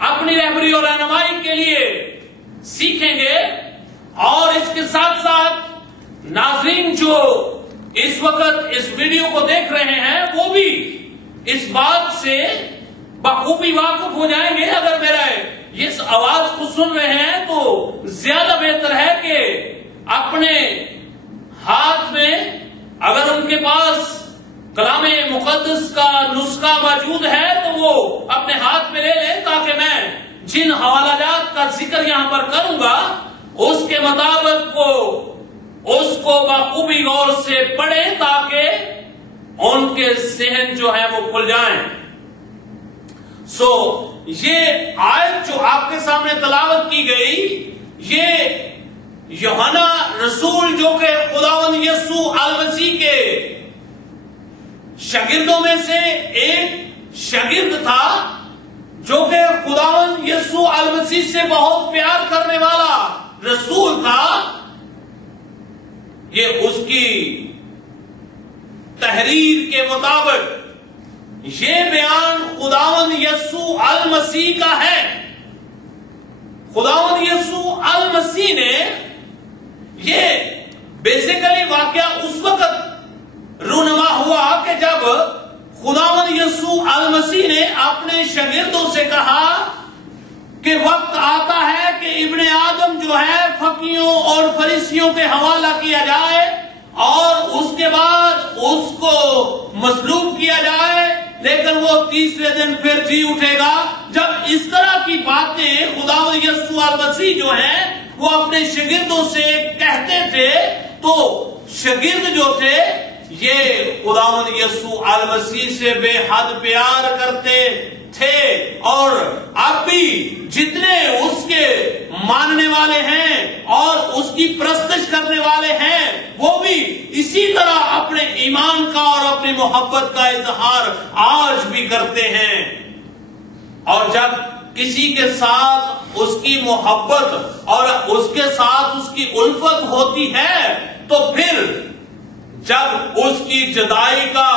اپنی رہبری اور رہنمائی کے لیے سیکھیں گے. اور اس کے ساتھ ساتھ ناظرین جو اس وقت اس ویڈیو کو دیکھ رہے ہیں وہ بھی اس بات سے بخوبی واقف ہو جائیں گے. اگر میرا اس آواز کو سن رہے ہیں تو زیادہ بہتر ہے کہ اپنے ہاتھ میں اگر ان کے پاس کلام مقدس کا نسخہ موجود ہے تو وہ اپنے ہاتھ میں لے لیں، تاکہ میں جن حوالہ جات کا ذکر یہاں پر کروں گا اس کے مطابق اس کو بخوبی غور سے پڑھیں، تاکہ ان کے ذہن جو ہے وہ کھل جائیں. یہ آیت جو آپ کے سامنے تلاوت کی گئی، یہ یوحنا رسول جو کہ خداوند یسوع المسیح کے شاگردوں میں سے ایک شاگرد تھا، جو کہ خداوند یسوع المسیح سے بہت پیار کرنے والا رسول تھا. یہ اس کی تحریر کے مطابق یہ بیان خداوند یسوع المسیح کا ہے. خداوند یسوع المسیح نے یہ بیسیکلی واقعہ اس وقت رونما ہوا کہ جب خداوند یسوع المسیح نے اپنے شاگردوں سے کہا کہ وقت آتا ہے کہ ابن آدم جو ہے فقیوں اور فریسیوں کے حوالہ کیا جائے اور اس کے بعد اس کو مصلوب کیا جائے، لیکن وہ تیسرے دن پھر جی اٹھے گا. جب اس طرح کی باتیں خداوند یسوع المسیح جو ہیں وہ اپنے شاگردوں سے کہتے تھے تو شاگرد جو تھے یہ خداوند یسوع المسیح سے بے حد پیار کرتے تھے، اور اب بھی جتنے اس کے ماننے والے ہیں اور اس کی پرستش کرنے والے ہیں وہ بھی اسی طرح اپنے ایمان کا اور اپنی محبت کا اظہار آج بھی کرتے ہیں. اور جب کسی کے ساتھ اس کی محبت اور اس کے ساتھ اس کی الفت ہوتی ہے تو پھر جب اس کی جدائی کا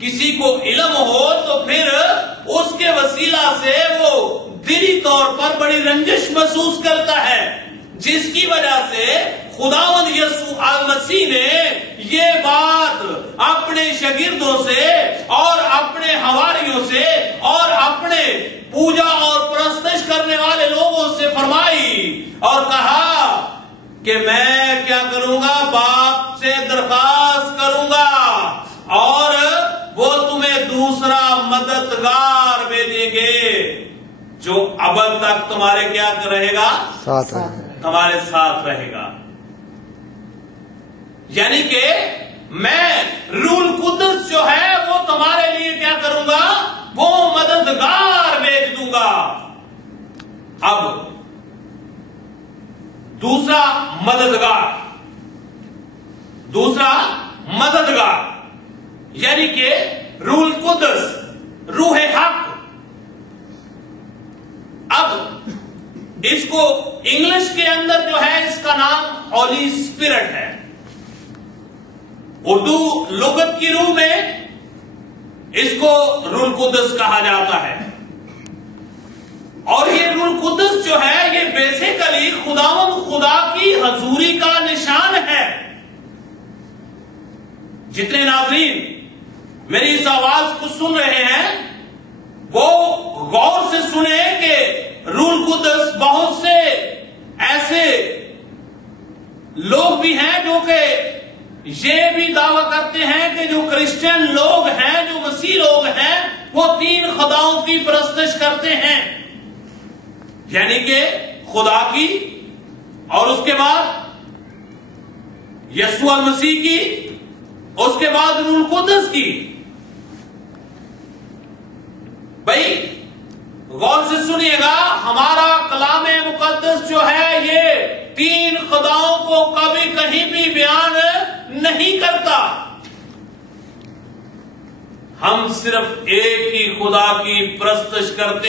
کسی کو علم ہو تو پھر اس کے وسیلہ سے وہ دلی طور پر بڑی رنجش محسوس کرتا ہے، جس کی وجہ سے خداوند یسوع المسیح نے یہ بات اپنے شاگردوں سے اور اپنے حواریوں سے اور اپنے پوجا اور پرستش کرنے والے لوگوں سے فرمائی اور کہا کہ میں کیا کروں گا، باپ سے درخواست کروں گا اور وہ تمہیں دوسرا مددگار بھیجیں گے جو ابد تک تمہارے کیا رہے گا، تمہارے ساتھ رہے گا. یعنی کہ میں روح القدس جو ہے وہ تمہارے لیے کیا کروں گا، وہ مددگار بھیج دوں گا. اب دوسرا مددگار یعنی کہ روح القدس، روح حق. اب اس کو انگلش کے اندر جو ہے اس کا نام ہولی اسپرٹ ہے. اردو لغت کی روح میں اس کو روح القدس کہا جاتا ہے. اور یہ روح القدس جو ہے یہ بیسیکلی خداوند خدا کی حضوری کا نشان ہے. جتنے ناظرین میری اس آواز کو سن رہے ہیں وہ غور سے سنیں کہ روح القدس بہت سے ایسے لوگ بھی ہیں جو کہ یہ بھی دعویٰ کرتے ہیں کہ جو کرسچن لوگ ہیں، جو مسیح لوگ ہیں، وہ 3 خداؤں کی پرستش کرتے ہیں. یعنی کہ خدا کی، اور اس کے بعد یسوع المسیح کی، اس کے بعد روح القدس کی. بھائی غور سے سنیے گا، ہمارا کلام مقدس جو ہے یہ 3 خداؤں کو کبھی کہیں بھی بیان نہیں کرتا. ہم صرف ایک ہی خدا کی پرستش کرتے